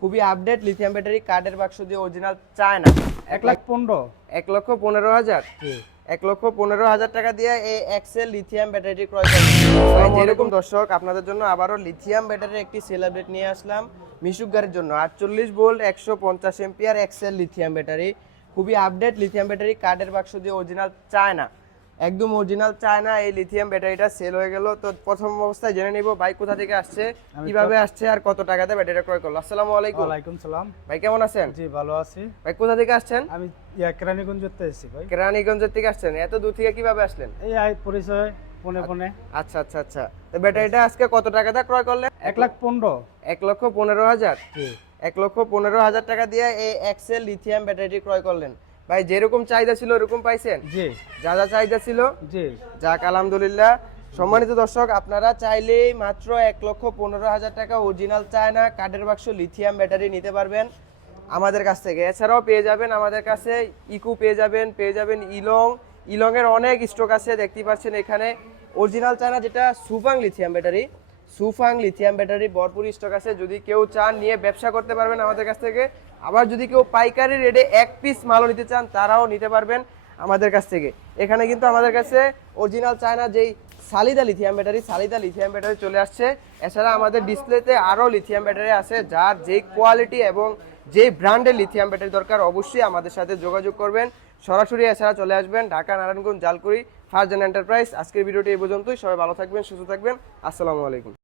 খুবই update lithium battery কার্ডের বাক্স দিয়ে অরিজিনাল চায়না 1,15,000 1,15,000 জি 1,15,000 টাকা দিয়ে এই এক্সেল লিথিয়াম ব্যাটারিটি ক্রয় করবেন। যেরকম দর্শক আপনাদের জন্য আবারও লিথিয়াম ব্যাটারির একটি সেল আপডেট নিয়ে আসলাম মিশুক গাড়ির জন্য 48 ভোল্ট 150 এম্পিয়ার এক্সেল লিথিয়াম ব্যাটারি খুবই আপডেট লিথিয়াম ব্যাটারি কার্ডের বাক্স দিয়ে অরিজিনাল চায়না একদম অরিজিনাল চায়না এই লিথিয়াম ব্যাটারিটা সেল হয়ে গেল। তো প্রথম অবস্থায় জেনে নিব ভাই কোথা থেকে আসছে, কিভাবে আসছে আর কত টাকাতে ব্যাটারিটা ক্রয় করলো। আসসালামু আলাইকুম। ওয়ালাইকুম সালাম। ভাই কেমন আছেন? জি ভালো আছি। ভাই কোথা থেকে আসছেন? আমি কেরানীগঞ্জ থেকে এসেছি ভাই। কেরানীগঞ্জের থেকে আসছেন, এত দূর থেকে কিভাবে আসলেন? এই পরিচয় পনে আচ্ছা আচ্ছা আচ্ছা, তো ব্যাটারিটা আজকে কত টাকাতে ক্রয় করলেন? 1,15,000 1,15,000 জি 1,15,000 টাকা দিয়ে এই এক্সেল লিথিয়াম ব্যাটারিটি ক্রয় করলেন। ভাই যেরকম চাহিদা ছিল ওরকম পাইছেন? জি যা যা চাহিদা ছিল জি যাক আলহামদুলিল্লাহ। সম্মানিত দর্শক আপনারা চাইলেই মাত্র 1,15,000 টাকা অরিজিনাল চায়না কার্ডের বাক্স লিথিয়াম ব্যাটারি নিতে পারবেন আমাদের কাছ থেকে। এছাড়াও পেয়ে যাবেন আমাদের কাছে ইকো পেয়ে যাবেন ইলং এর অনেক স্টক আছে, দেখতে পাচ্ছেন এখানে অরিজিনাল চায়না যেটা সুফাং লিথিয়াম ব্যাটারি ভরপুর স্টক আছে। যদি কেউ চান নিয়ে ব্যবসা করতে পারবেন আমাদের কাছ থেকে। আবার যদি কেউ পাইকারি রেটে এক পিস মালও নিতে চান তারাও নিতে পারবেন আমাদের কাছ থেকে। এখানে কিন্তু আমাদের কাছে অরিজিনাল চায়না যেই সালিদা লিথিয়াম ব্যাটারি চলে আসছে। এছাড়া আমাদের ডিসপ্লেতে আরও লিথিয়াম ব্যাটারি আছে, যার যেই কোয়ালিটি এবং যেই ব্র্যান্ডের লিথিয়াম ব্যাটারি দরকার অবশ্যই আমাদের সাথে যোগাযোগ করবেন সরাসরি। এছাড়া চলে আসবেন ঢাকা নারায়ণগঞ্জ জালকুড়ি ফারজান এন্টারপ্রাইজ। আজকের ভিডিওটি এই পর্যন্তই। সবাই ভালো থাকবেন, সুস্থ থাকবেন। আসসালামু আলাইকুম।